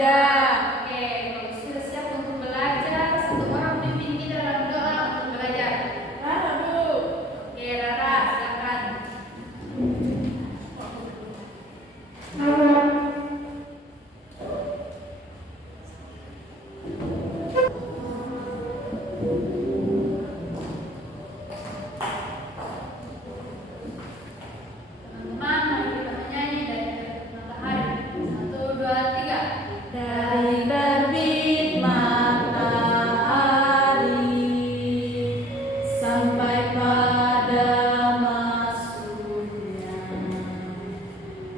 Sudah. Oke, kalau sudah siap untuk belajar, satu orang pimpin kita dalam doa untuk belajar. Rara, Bu. Oke, Rara, silakan. Teman-teman, mari kita menyanyi dari matahari. 1, 2, 3. Dari terbit matahari sampai pada masuknya,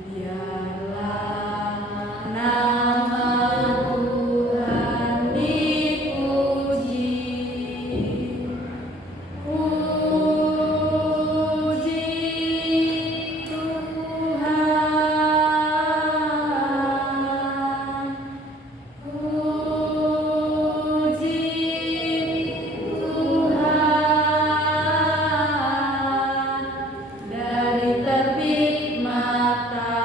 biarlah nama Tuhan dipuji. Puji Tuhan, puji Tuhan, dari terbit matahari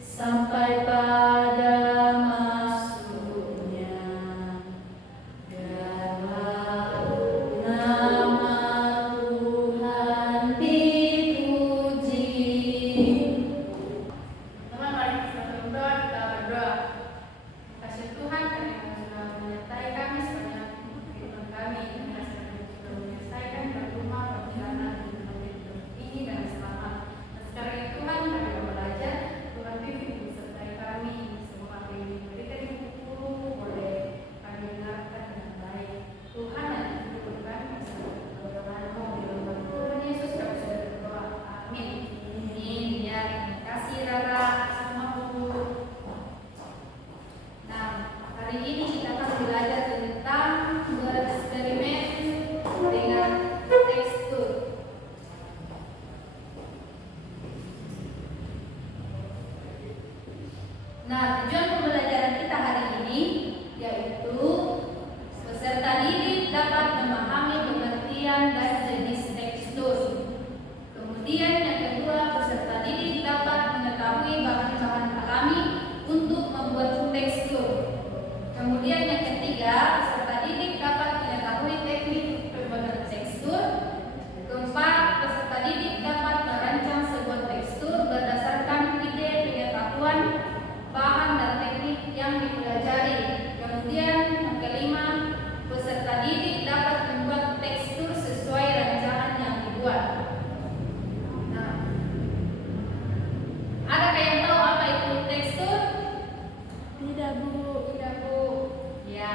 sampai pada masuknya, biarlah nama Tuhan dipuji. Teman-teman, mari kita berdoa, kita berdoa. Kasih Tuhan karena Engkau sudah menyertai kami sepanjang kehidupan kami. Terima kasih karena Engkau sudah menyelesaikan berumah, perjalanan hidup ini dengan selamat. Dan sekarang ini Tuhan, kami mau belajar. Tuhan pimpin sertai kami. Semua apa yang diberikan di buku boleh kami dengarkan dengan baik. Tuhan yang hidup kami bersama berdoa-Mu di dalam Tuhan Yesus kami sudah berdoa. Amin. Amin. Ya, terima kasih Rara sama Bu. Nah, hari ini kita akan belajar tentang bereksperimen dengan tekstur. Nah, tujuan pembelajaran kita hari ini yaitu peserta didik dapat memahami pengertian dan jenis tekstur. Kemudian yang kedua, peserta didik dapat mengetahui bahan-bahan alami untuk membuat tekstur. Kemudian yang ketiga, peserta didik dapat mengetahui teknik pembuatan tekstur. Keempat, peserta didik dapat merancang sebuah tekstur berdasarkan ide pengetahuan, bahan dan teknik yang dipelajari. Kemudian yang kelima, peserta didik dapat membuat tekstur sesuai rancangan yang dibuat. Nah, adakah yang tahu apa itu tekstur? Tidak, Bu. Tidak, Bu. Ya.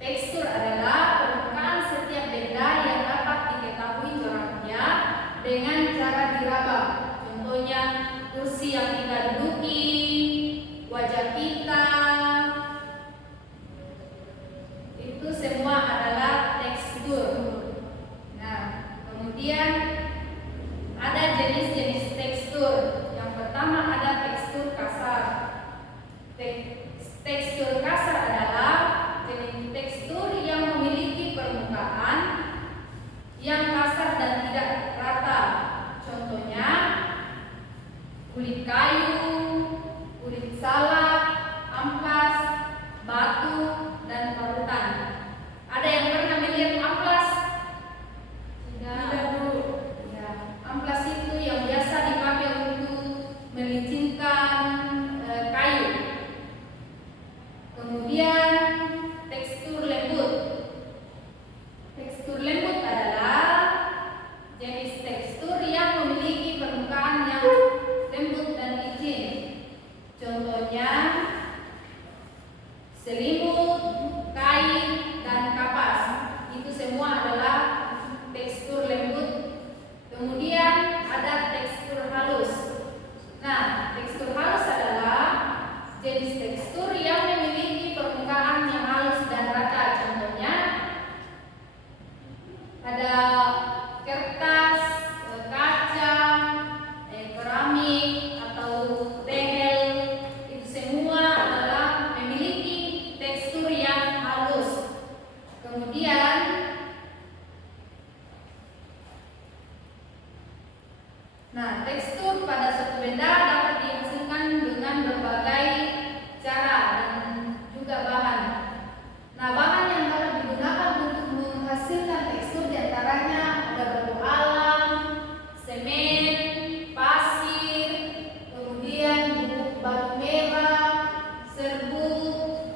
Tekstur adalah permukaan setiap benda yang dapat diketahui coraknya dengan cara diraba. Contohnya kursi yang kita duduki, wajah kita. Itu semua adalah tekstur. Nah, kemudian ada jenis-jenis tekstur. Yang pertama ada tekstur kasar. Tekstur kasar adalah jenis tekstur yang memiliki permukaan yang kasar dan tidak rata. Contohnya kulit kayu, kulit salak, amplas, batu, dan parutan. Ada yang pernah melihat amplas? Tidak, Bu. Ya, amplas itu yang biasa dipakai untuk melicinkan kayu. Kemudian tekstur lembut. Tekstur lembut adalah jenis tekstur yang memiliki permukaan yang lembut dan licin. Nah, tekstur pada suatu benda dapat dihasilkan dengan berbagai cara dan juga bahan. Nah, bahan yang dapat digunakan untuk menghasilkan tekstur diantaranya ada batu alam, semen, pasir, kemudian bubuk batu merah, serbuk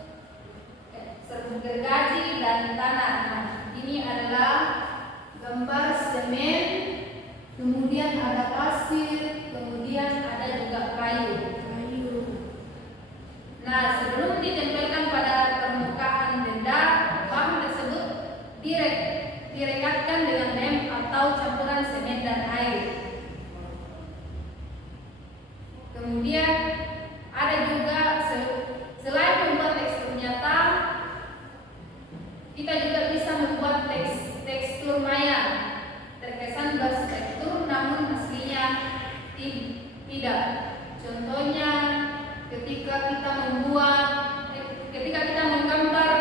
gergaji dan tanah. Nah, ini adalah gambar semen, kemudian ada pasir, kemudian ada juga kayu. Nah, sebelum ditempelkan pada permukaan benda, bahan tersebut direkatkan dengan lem atau campuran semen dan air. Kemudian ada juga selain membuat tekstur nyata, kita juga bisa membuat tekstur maya, terkesan berstruktur namun aslinya tidak. Contohnya ketika kita menggambar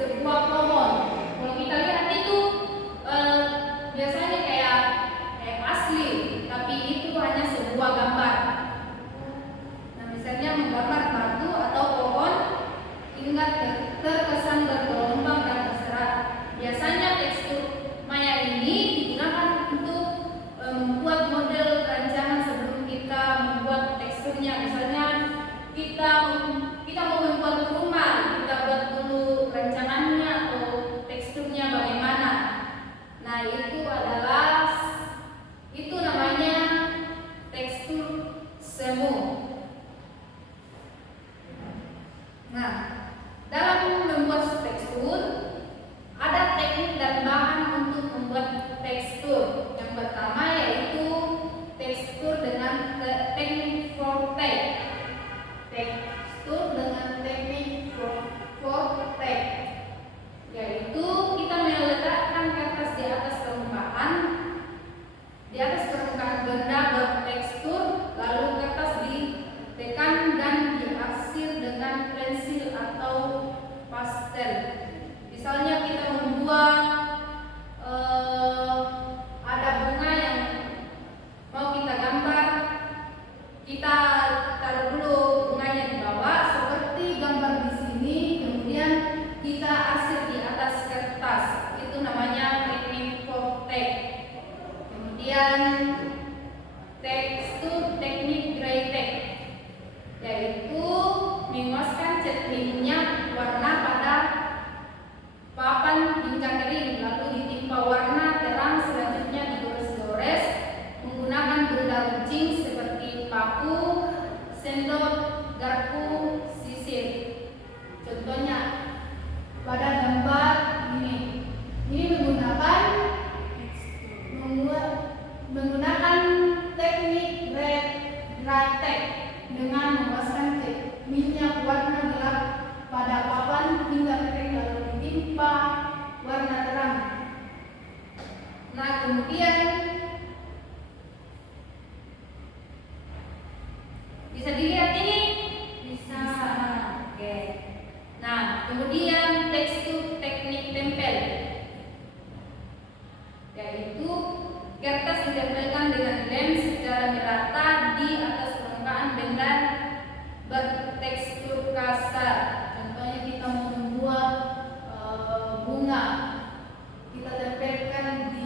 sebuah pohon, kalau kita lihat itu biasanya kayak asli, tapi itu hanya sebuah gambar. Nah, misalnya menggambar batu atau pohon hingga terkesan bergelombang dan berserat. Biasanya tekstur maya ini digunakan untuk membuat model rancangan sebelum kita membuat teksturnya. Misalnya kita mau membuat rumah, kita buat dulu rancangannya atau teksturnya bagaimana. Nah, itu namanya tekstur semu. Nah, dalam membuat tekstur ada teknik dan bahan untuk membuat tekstur. Yang pertama yaitu tekstur dengan teknik vortex. Tekstur dengan teknik vortex, yaitu kita meletakkan kertas di atas permukaan benda bertekstur, lalu kertas ditekan dan diarsir dengan pensil atau pastel. Misalnya kita membuat ada bunga yang mau kita gambar, kita taruh dulu bunganya di bawah seperti gambar di sini, kemudian kita arsir di atas kertas. Itu namanya teknik vortex. Kemudian tekstur teknik greytex, yaitu menguaskan cat minyak warna pada papan hingga kering, lalu ditimpa warna terang, selanjutnya digores-gores menggunakan benda runcing seperti paku, sendok, garpu, sisir. Contohnya pada gambar ini menggunakan teknik greytex dengan menguaskan cat minyak warna gelap pada papan hingga kering, lalu ditimpa warna terang. Nah, kemudian bisa dilihat ini? Bisa. Oke. Nah, kemudian tekstur teknik tempel, yaitu kertas ditempelkan dengan lem secara merata di atas permukaan benda bertekstur kasar. Contohnya kita mau membuat bunga, kita tempelkan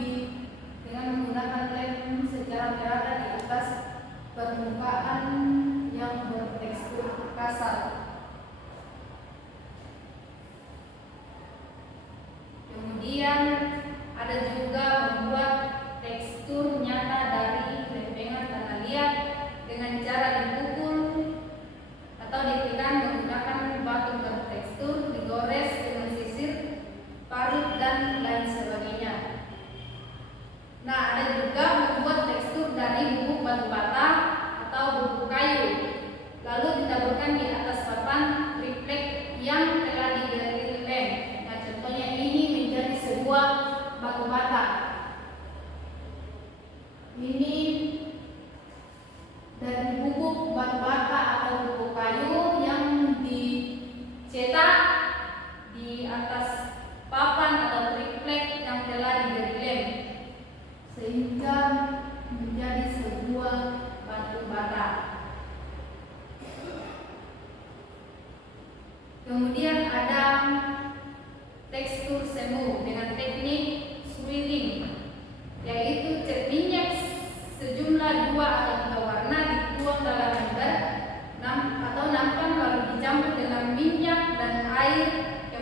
dengan menggunakan lem secara merata di atas permukaan yang bertekstur kasar.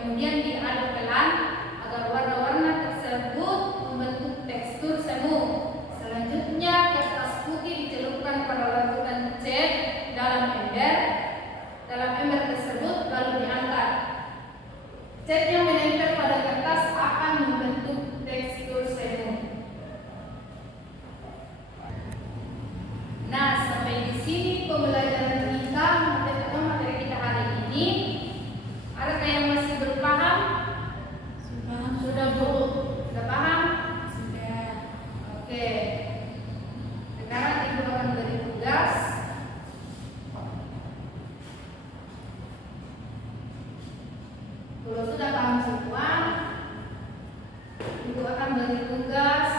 kemudian diaduk pelan agar warna-warna tersebut membentuk tekstur semu. Selanjutnya kertas putih dicelupkan pada larutan cat dalam ember tersebut lalu diangkat. Cat yang menempel pada kertas akan membentuk tekstur semu. Nah, sampai di sini pembelajaran kita materi kita hari ini. Adakah yang masih belum paham? Sudah Bu? Sudah paham? Sudah. Oke. Sekarang Ibu akan beri tugas. Kalau sudah paham semua, Ibu akan beri tugas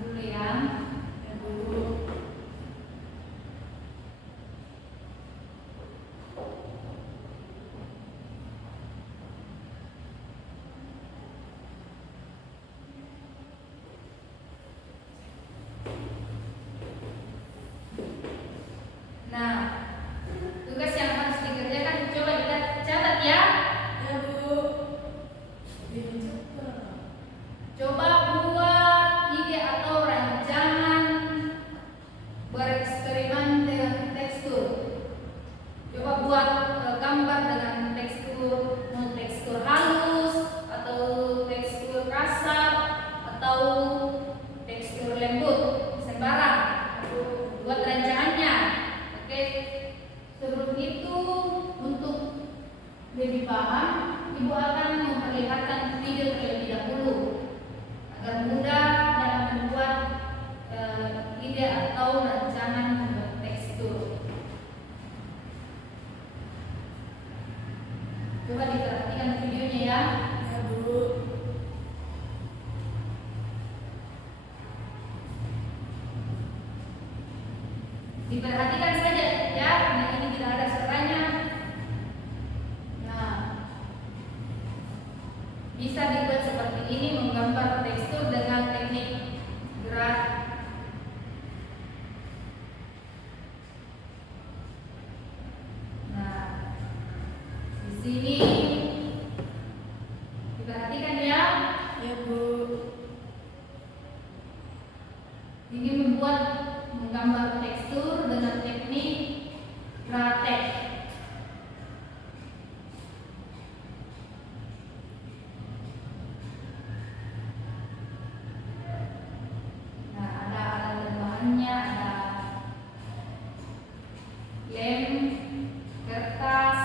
dulu ya. Ya Bu. Nah, tugas yang harus dikerjakan coba kita catat ya. Ya Bu. Coba buat ide atau rancangan bereksperimen dengan tekstur. Coba buat gambar dengan tekstur halus atau tekstur kasar atau tekstur lembut, sembarang. Buat rancangannya. Oke. Sebelum itu untuk lebih paham, Ibu akan memperlihatkan video terlebih dahulu agar mudah dalam membuat ide atau rancangan membuat tekstur. Coba diperhatikan videonya ya. Ya Bu. Diperhatikan saja ya, karena ini tidak ada suaranya. Nah, bisa dibuat seperti ini, menggambar tekstur dengan teknik gerak. Nah, di sini diperhatikan ya. Ya Bu. Ini menggambar tekstur dengan teknik gratek. Nah, ada alat bahannya, ada lem, kertas,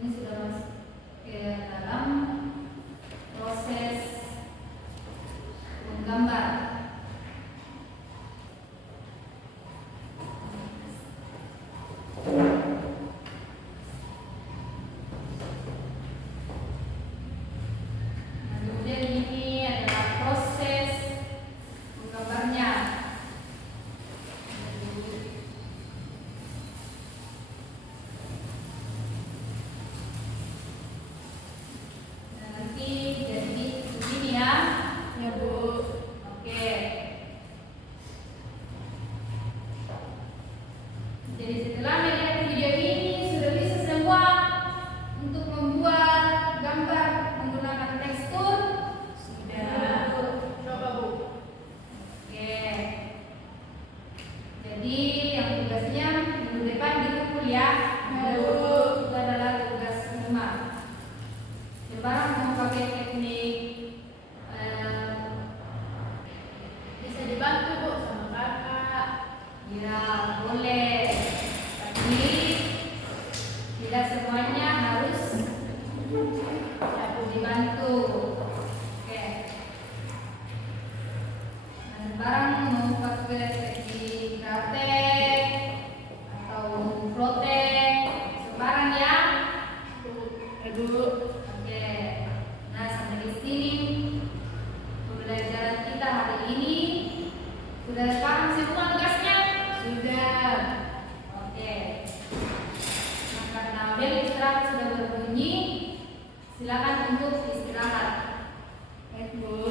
ini sudah masuk ke dalam proses menggambar. Nah, kemudian ini adalah proses menggambarnya. Nah, nanti jadi begini ya. Ya Bu. Oke. Jadi setelah melihat video ini sudah bisa semua untuk membuat gambar menggunakan tekstur. Sudah. Coba Bu. Oke. Jadi yang tugasnya minggu depan dikumpul ya. Ya, Bu. Itu adalah tugas rumah. Sekarang mau pakai teknik Bisa dibantu Bu sama Kakak. ya boleh, tapi tidak semuanya harus dibantu bel istirahat sudah berbunyi, silakan untuk istirahat. Baik, Bu.